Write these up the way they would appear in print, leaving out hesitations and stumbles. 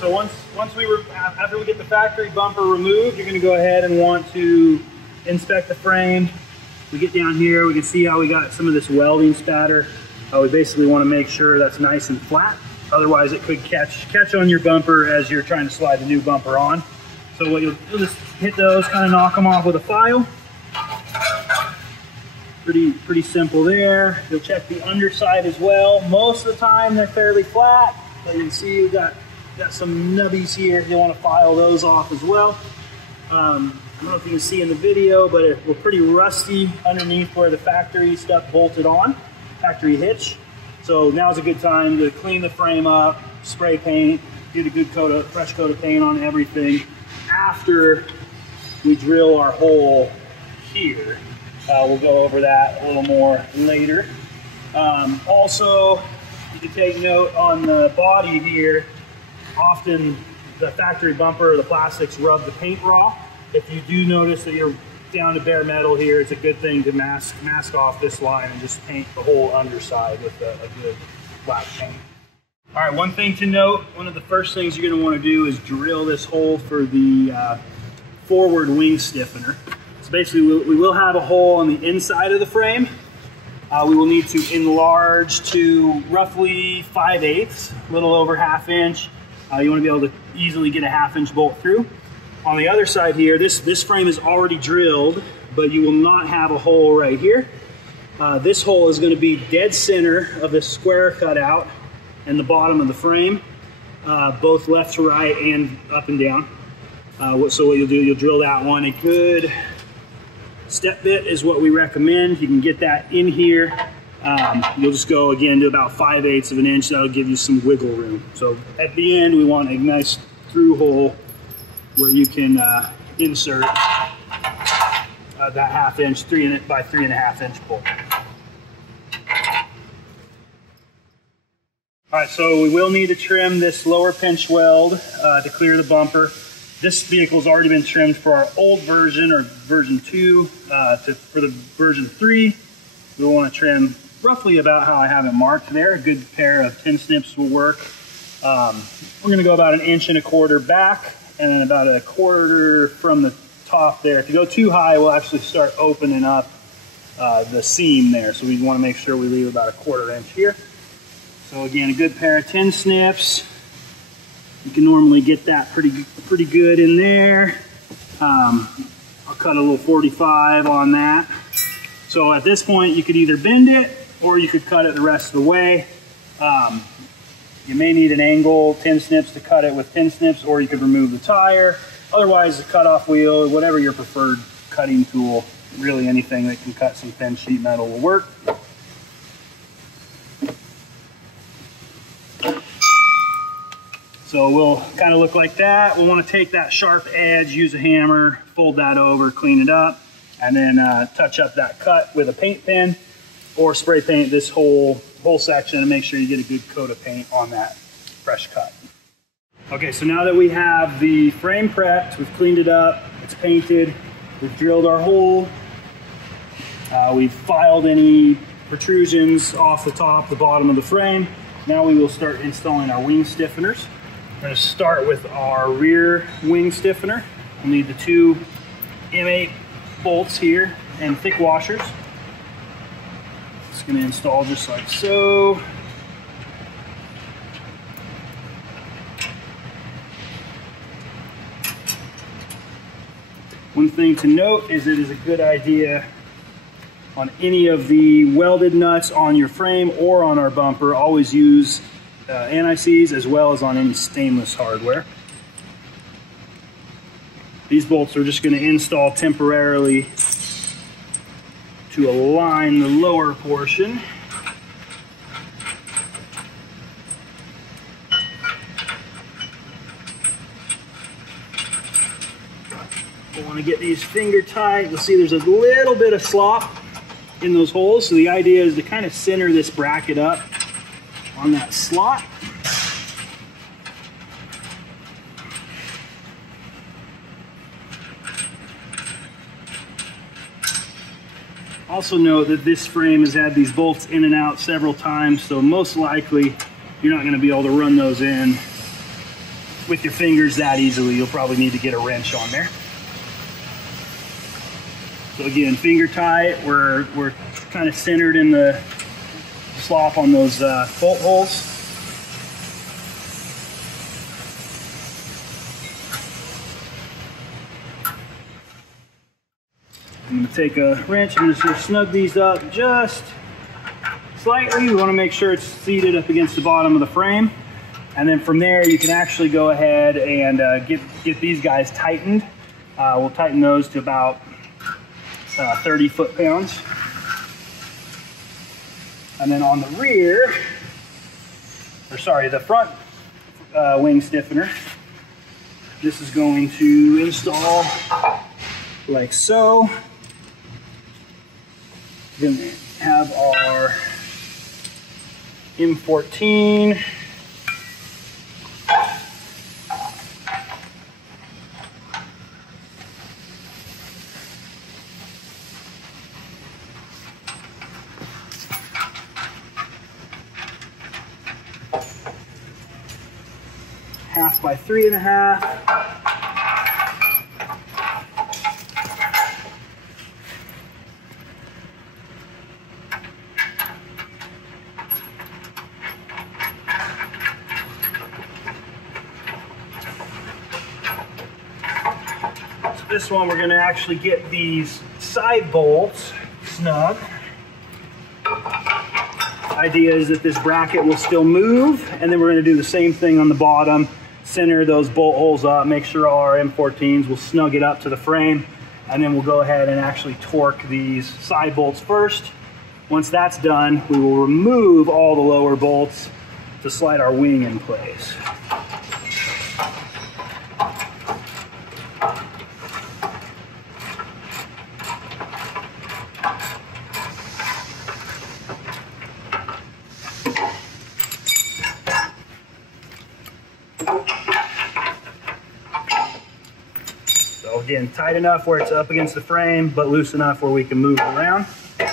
so after we get the factory bumper removed, you're going to go ahead and want to inspect the frame. We get down here, we can see how we got some of this welding spatter. We basically want to make sure that's nice and flat. Otherwise it could catch on your bumper as you're trying to slide the new bumper on. So what you'll just hit those, kind of knock them off with a file. Pretty simple there. You'll check the underside as well. Most of the time they're fairly flat, but you can see you've got some nubbies here. You'll want to file those off as well. I don't know if you can see in the video, but we're pretty rusty underneath where the factory stuff bolted on, factory hitch. So now's a good time to clean the frame up, spray paint, get a good fresh coat of paint on everything after we drill our hole here. We'll go over that a little more later. Also, you can take note on the body here. Often the factory bumper or the plastics rub the paint raw. If you do notice that you're down to bare metal here, it's a good thing to mask off this line and just paint the whole underside with a good black paint. All right, one thing to note, one of the first things you're going to want to do is drill this hole for the forward wing stiffener. So basically we will have a hole on the inside of the frame. We will need to enlarge to roughly 5/8, a little over 1/2 inch. You want to be able to easily get a 1/2 inch bolt through. On the other side here, this frame is already drilled, but you will not have a hole right here. This hole is going to be dead center of this square cutout and the bottom of the frame, both left to right and up and down. So what you'll do, you'll drill that one. A good step bit is what we recommend. You can get that in here. You'll just go again to about 5/8 of an inch. That'll give you some wiggle room. So at the end, we want a nice through hole where you can insert that 1/2 inch 3 by 3.5 inch bolt. All right, so we will need to trim this lower pinch weld to clear the bumper. This vehicle's already been trimmed for our old version, or version 2. For the version 3, we want to trim roughly about how I have it marked there. A good pair of 10 snips will work. We're going to go about 1.25 inches back, and then about 1/4 from the top there. If you go too high, we'll actually start opening up the seam there. So we want to make sure we leave about 1/4 inch here. So again, a good pair of 10 snips. You can normally get that pretty good in there. I'll cut a little 45 on that. So at this point, you could either bend it or you could cut it the rest of the way. You may need an angle 10 snips to cut it with 10 snips, or you could remove the tire. Otherwise, the cutoff wheel, whatever your preferred cutting tool, really anything that can cut some thin sheet metal will work. So we'll kind of look like that. We'll want to take that sharp edge, use a hammer, fold that over, clean it up, and then touch up that cut with a paint pen, or spray paint this whole section and make sure you get a good coat of paint on that fresh cut. Okay, so now that we have the frame prepped, we've cleaned it up, it's painted, we've drilled our hole, we've filed any protrusions off the top, the bottom of the frame. Now we will start installing our wing stiffeners. We're going to start with our rear wing stiffener. We'll need the 2 M8 bolts here and thick washers. It's going to install just like so. One thing to note is it is a good idea on any of the welded nuts on your frame or on our bumper, always use anti-seize as well as on any stainless hardware. These bolts are just going to install temporarily to align the lower portion. We want to get these finger tight. You'll see there's a little bit of slop in those holes, so the idea is to kind of center this bracket up on that slot. Also note that this frame has had these bolts in and out several times, so most likely you're not going to be able to run those in with your fingers that easily. You'll probably need to get a wrench on there. So again, finger tight. We're kind of centered in the slop on those bolt holes. I'm going to take a wrench and just snug these up just slightly. We want to make sure it's seated up against the bottom of the frame. And then from there, you can actually go ahead and get these guys tightened. We'll tighten those to about 30 foot-pounds. And then on the rear, or sorry, the front wing stiffener, this is going to install like so. We're going to have our M14. Half by 3.5. This one, we're going to actually get these side bolts snug. Idea is that this bracket will still move, and then we're going to do the same thing on the bottom. Center those bolt holes up, make sure all our M14s will snug it up to the frame, and then we'll go ahead and actually torque these side bolts first. Once that's done, we will remove all the lower bolts to slide our wing in place. So again, tight enough where it's up against the frame, but loose enough where we can move it around. All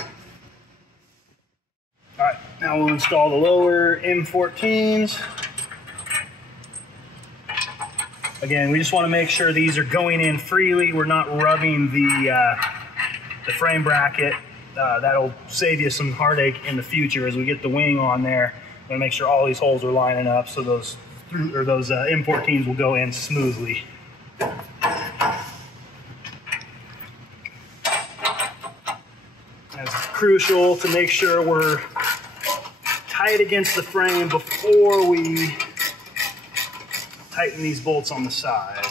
right, now we'll install the lower M14s. Again, we just want to make sure these are going in freely. We're not rubbing the frame bracket. That'll save you some heartache in the future as we get the wing on there. We're gonna make sure all these holes are lining up so those M14s will go in smoothly. It's crucial to make sure we're tight against the frame before we tighten these bolts on the side.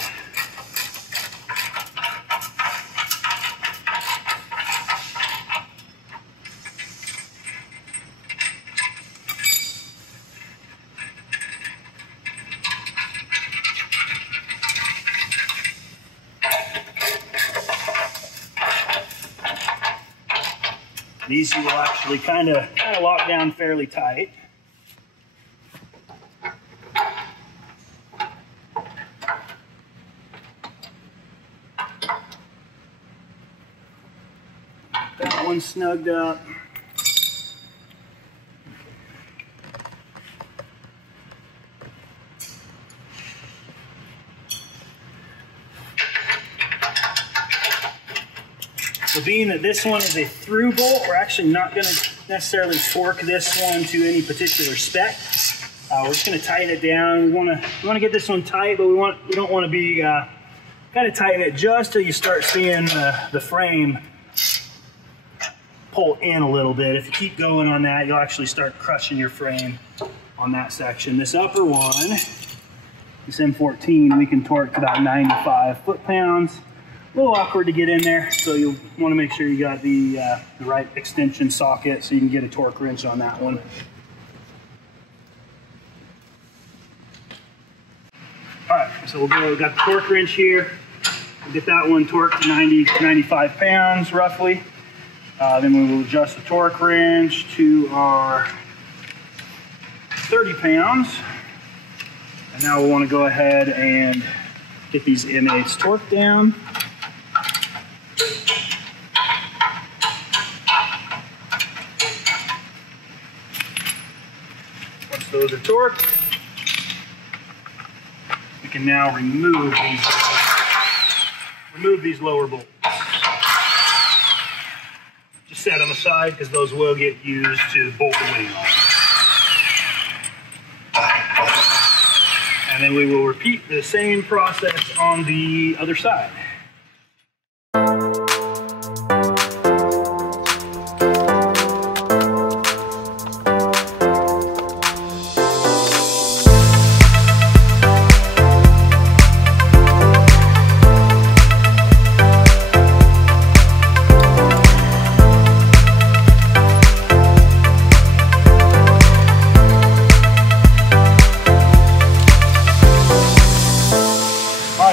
These will actually kind of lock down fairly tight. That one snugged up. So being that this one is a through bolt, we're actually not going to necessarily torque this one to any particular spec. We're just going to tighten it down. We want to get this one tight, but we don't want to be kind of tighten it just till you start seeing the frame pull in a little bit. If you keep going on that, you'll actually start crushing your frame on that section. This upper one, this M14, we can torque to about 95 foot-pounds. A little awkward to get in there, so you'll want to make sure you got the right extension socket so you can get a torque wrench on that one. All right, so we've got the torque wrench here. We'll get that one torqued to 95 pounds roughly. Then we will adjust the torque wrench to our 30 pounds. And now we'll want to go ahead and get these M8s torqued down. Once those are torqued, we can now remove these lower bolts. Just set them aside because those will get used to bolt the wing off. And then we will repeat the same process on the other side.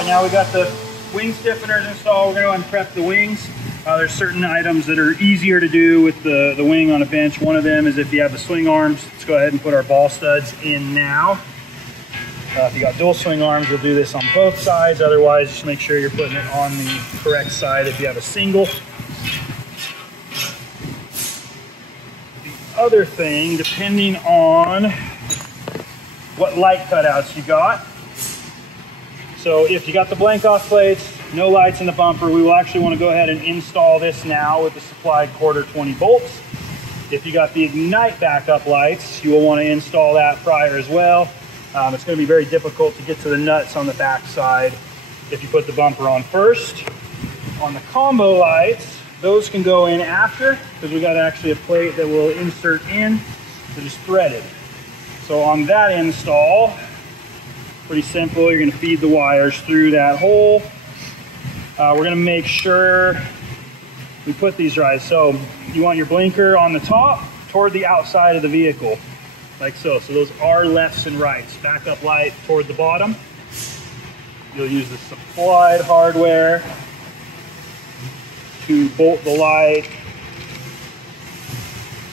Now we got the wing stiffeners installed. We're going to go and prep the wings. There's certain items that are easier to do with the wing on a bench. One of them is if you have the swing arms, let's go ahead and put our ball studs in now. If you got dual swing arms, we'll do this on both sides. Otherwise, just make sure you're putting it on the correct side if you have a single. The other thing, depending on what light cutouts you got, so if you got the blank off plates, no lights in the bumper, we will actually want to go ahead and install this now with the supplied 1/4 bolts. If you got the Ignite backup lights, you will want to install that prior as well. It's going to be very difficult to get to the nuts on the back side if you put the bumper on first. On the combo lights, those can go in after because we got actually a plate that will insert in that is threaded. So on that install, pretty simple. You're going to feed the wires through that hole. We're going to make sure we put these right. So you want your blinker on the top toward the outside of the vehicle, like so. So those are lefts and rights. Backup light toward the bottom. You'll use the supplied hardware to bolt the light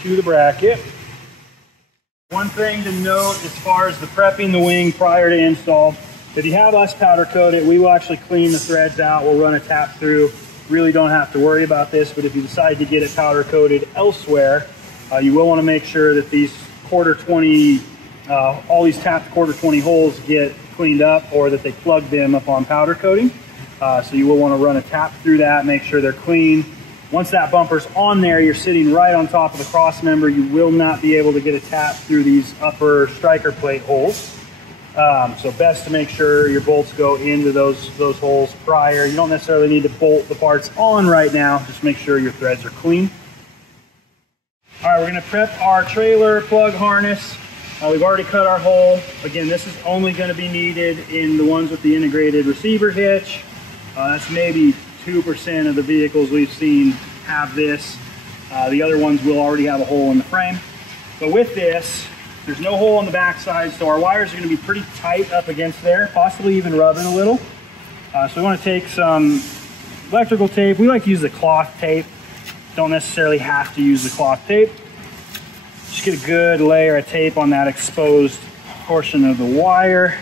to the bracket. One thing to note as far as the prepping the wing prior to install, if you have us powder coat it, we will actually clean the threads out. We'll run a tap through. Really don't have to worry about this, but if you decide to get it powder coated elsewhere, you will want to make sure that these 1/4 all these tapped 1/4 holes get cleaned up, or that they plug them upon powder coating. So you will want to run a tap through that, make sure they're clean. Once that bumper's on there, you're sitting right on top of the cross member. You will not be able to get a tap through these upper striker plate holes. So best to make sure your bolts go into those holes prior. You don't necessarily need to bolt the parts on right now. Just make sure your threads are clean. All right, we're gonna prep our trailer plug harness. We've already cut our hole. Again, this is only gonna be needed in the ones with the integrated receiver hitch. That's maybe 2% of the vehicles we've seen have this. The other ones will already have a hole in the frame. But with this, there's no hole on the back side, so our wires are going to be pretty tight up against there, possibly even rubbing a little. So we want to take some electrical tape. We like to use the cloth tape. Don't necessarily have to use the cloth tape. Just get a good layer of tape on that exposed portion of the wire.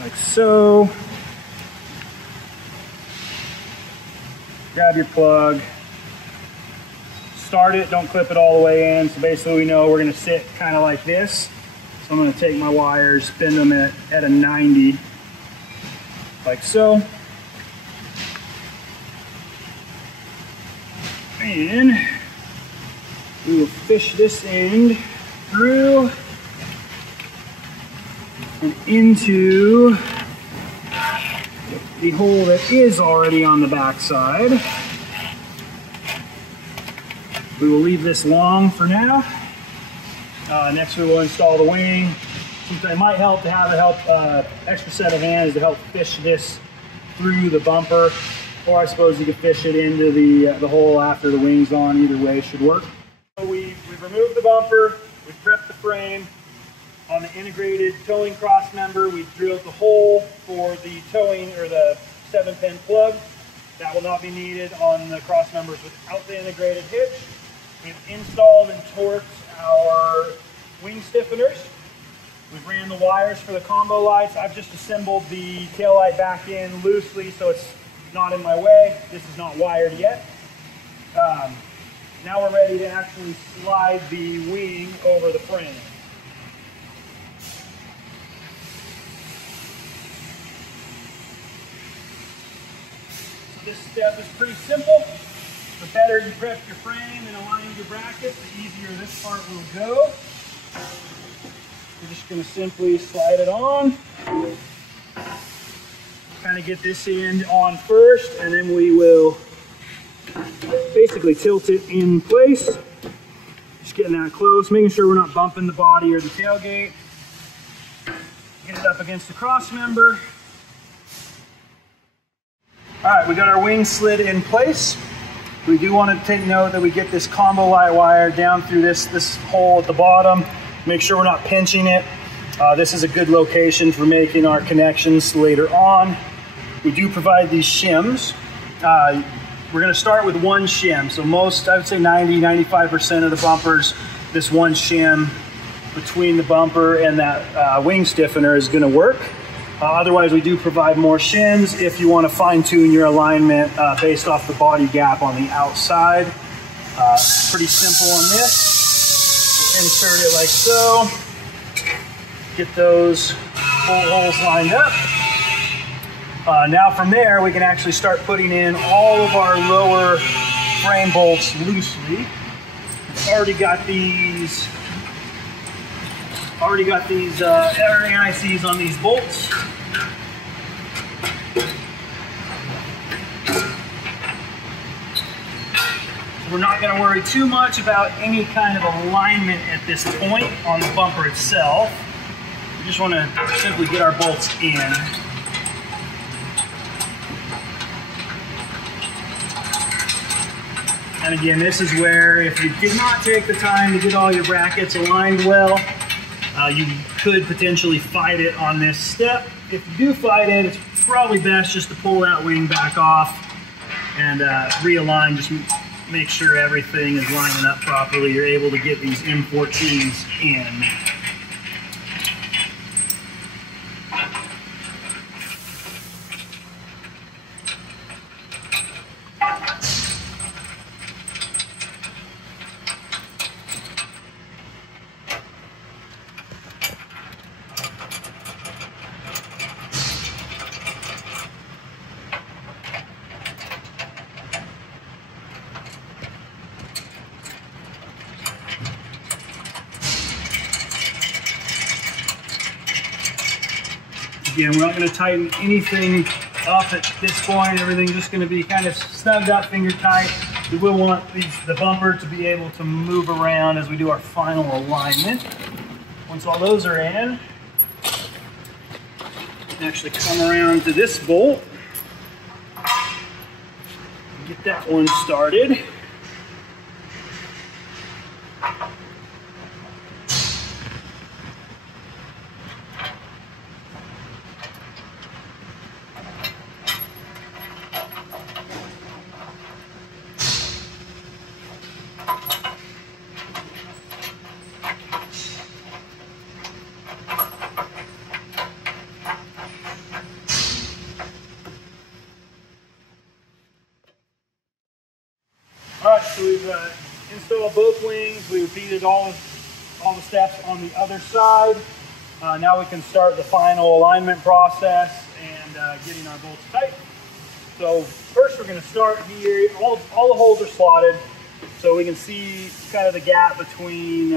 Like so. Grab your plug. Start it, don't clip it all the way in. So basically we know we're gonna sit kind of like this. So I'm gonna take my wires, spin them at a 90, like so. And we will fish this end through and into the hole that is already on the back side. We will leave this long for now. Next we will install the wing. It might help to have extra set of hands to help fish this through the bumper, or I suppose you could fish it into the hole after the wing's on. Either way should work. So we've removed the bumper, we've prepped the frame. On the integrated towing cross member, we drilled the hole for the towing or the 7-pin plug. That will not be needed on the cross members without the integrated hitch. We've installed and torqued our wing stiffeners. We've ran the wires for the combo lights. I've just assembled the tail light back in loosely so it's not in my way. This is not wired yet. Now we're ready to actually slide the wing over the frame. This step is pretty simple. The better you prep your frame and align your brackets, the easier this part will go. We're just going to simply slide it on. Kind of get this end on first, and then we will basically tilt it in place. Just getting that close, making sure we're not bumping the body or the tailgate. Get it up against the cross member. All right, we got our wing slid in place. We do want to take note that we get this combo light wire down through this hole at the bottom. Make sure we're not pinching it. This is a good location for making our connections later on. We do provide these shims. We're going to start with one shim. So most, I would say 90–95% of the bumpers, this one shim between the bumper and that wing stiffener is going to work. Otherwise, we do provide more shims if you want to fine-tune your alignment based off the body gap on the outside. Pretty simple on this. We'll insert it like so. Get those holes lined up. Now from there, we can actually start putting in all of our lower frame bolts loosely. Already got these NICs on these bolts. So we're not going to worry too much about any kind of alignment at this point on the bumper itself. We just want to simply get our bolts in. And again, this is where if you did not take the time to get all your brackets aligned well, you could potentially fight it on this step. If you do fight it, it's probably best just to pull that wing back off and realign. Just make sure everything is lining up properly. You're able to get these M14s in. Again, we're not going to tighten anything up at this point. Everything's just going to be kind of snugged up, finger tight. We will want the bumper to be able to move around as we do our final alignment. Once all those are in, we can actually come around to this bolt. Get that one started. Alright, so we've installed both wings. We repeated all the steps on the other side. Now we can start the final alignment process and getting our bolts tight. So first we're going to start here. All the holes are slotted, so we can see kind of the gap between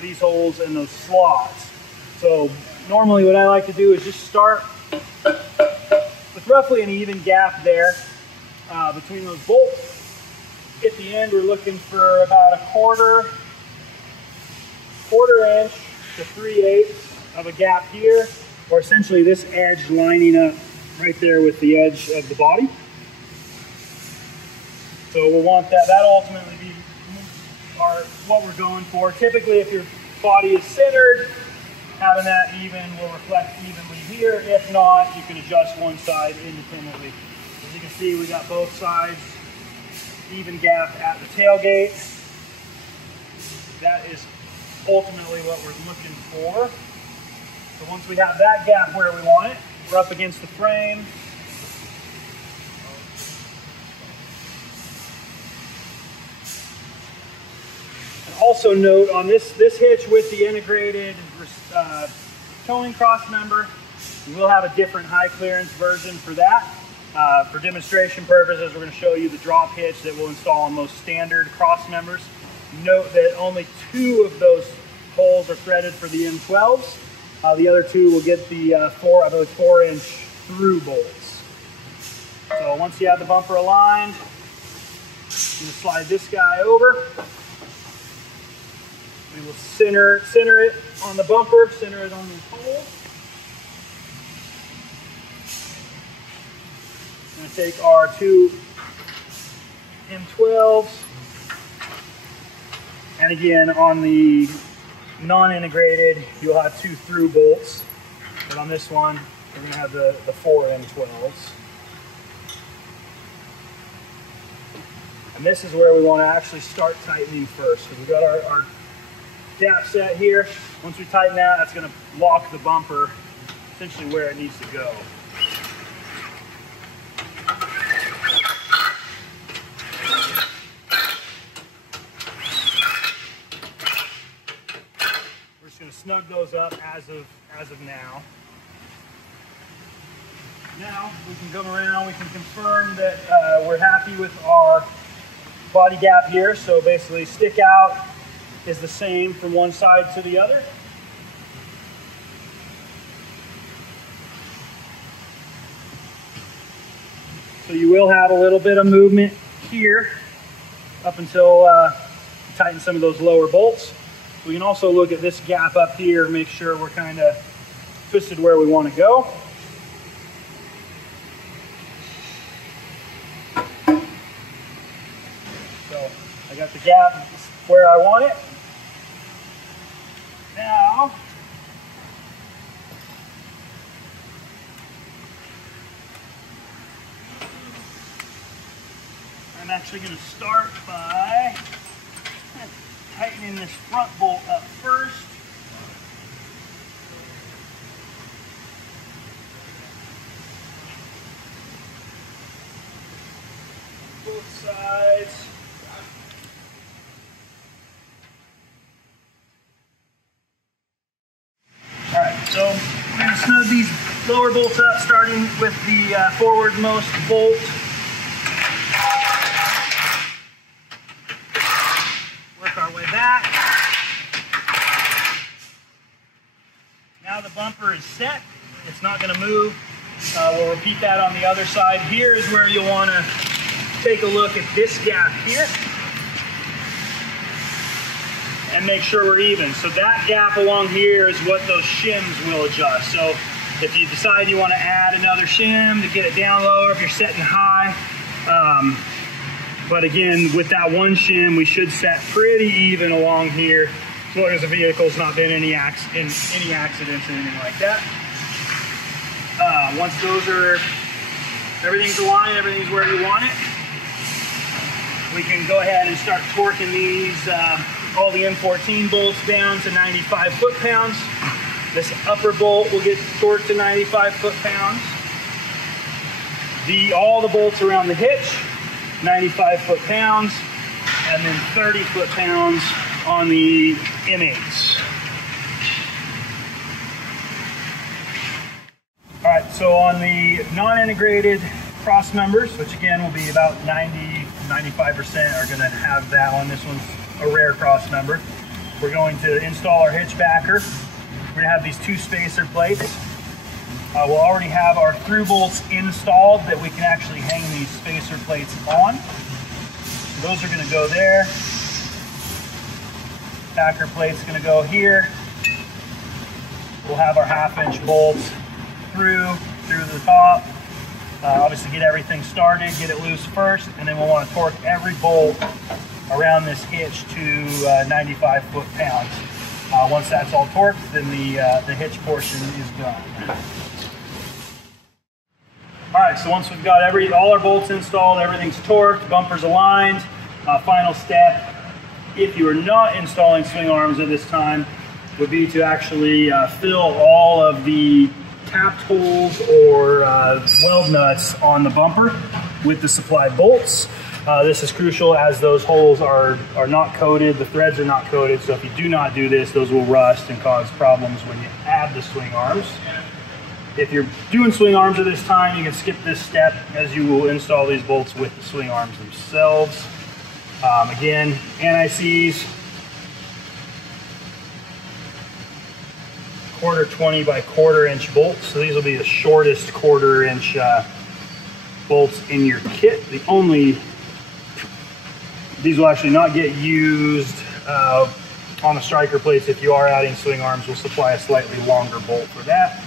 these holes and those slots. So normally what I like to do is just start with roughly an even gap there between those bolts. At the end, we're looking for about a quarter inch to 3/8 of a gap here, or essentially this edge lining up right there with the edge of the body. So we'll want that. That'll ultimately be what we're going for. Typically, if your body is centered, having that even will reflect evenly here. If not, you can adjust one side independently. As you can see, we got both sides. Even gap at the tailgate. That is ultimately what we're looking for. So once we have that gap where we want it, we're up against the frame. And also note on this hitch with the integrated towing cross member, we will have a different high clearance version for that. For demonstration purposes, we're going to show you the drop hitch that we'll install on most standard cross members. Note that only 2 of those holes are threaded for the M12s. The other 2 will get the 4-inch through bolts. So once you have the bumper aligned, I'm going to slide this guy over. We will center it on the bumper, center it on the hole. I'm going to take our 2 M12s, and again on the non-integrated you'll have 2 through bolts, but on this one we're going to have the 4 M12s. And this is where we want to actually start tightening first. So we've got our gap set here. Once we tighten that, that's going to lock the bumper essentially where it needs to go. We're just going to snug those up as of now. Now we can come around, we can confirm that we're happy with our body gap here. So basically stick out is the same from one side to the other. So you will have a little bit of movement here up until you tighten some of those lower bolts. We can also look at this gap up here, make sure we're kind of twisted where we want to go. So I got the gap where I want it. Now, I'm actually going to start by tightening this front bolt up first. Both sides. Alright, so we're going to snug these lower bolts up, starting with the forwardmost bolt. Work our way back. Now the bumper is set. It's not going to move. We'll repeat that on the other side. Here is where you'll want to take a look at this gap here and make sure we're even. So that gap along here is what those shims will adjust. So if you decide you want to add another shim to get it down lower, if you're setting high, but again, with that one shim, we should set pretty even along here, as long as the vehicle's not been any accidents or anything like that. Once those are, everything's aligned, everything's where you want it, we can go ahead and start torquing these, all the M14 bolts down to 95 foot-pounds. This upper bolt will get torqued to 95 foot-pounds. All the bolts around the hitch, 95 foot-pounds, and then 30 foot-pounds on the M8s. All right, so on the non-integrated cross members, which again will be about 95% are going to have that one. This one's a rare cross member. We're going to install our hitch backer. We're going to have these 2 spacer plates. We'll already have our through bolts installed that we can actually hang these spacer plates on. So those are going to go there. Backer plate's going to go here. We'll have our 1/2-inch bolts through the top. Obviously get everything started, get it loose first, and then we'll want to torque every bolt around this hitch to 95 foot-pounds. Once that's all torqued, then the hitch portion is done. Alright, so once we've got all our bolts installed, everything's torqued, bumpers aligned, final step, if you are not installing swing arms at this time, would be to actually fill all of the tapped holes or weld nuts on the bumper with the supplied bolts. This is crucial as those holes are not coated, the threads are not coated, so if you do not do this, those will rust and cause problems when you add the swing arms. If you're doing swing arms at this time, you can skip this step, as you will install these bolts with the swing arms themselves. Again, anti-seize, 1/4 by 1/4 inch bolts. So these will be the shortest 1/4 inch bolts in your kit. These will actually not get used on the striker plates. If you are adding swing arms, we'll supply a slightly longer bolt for that.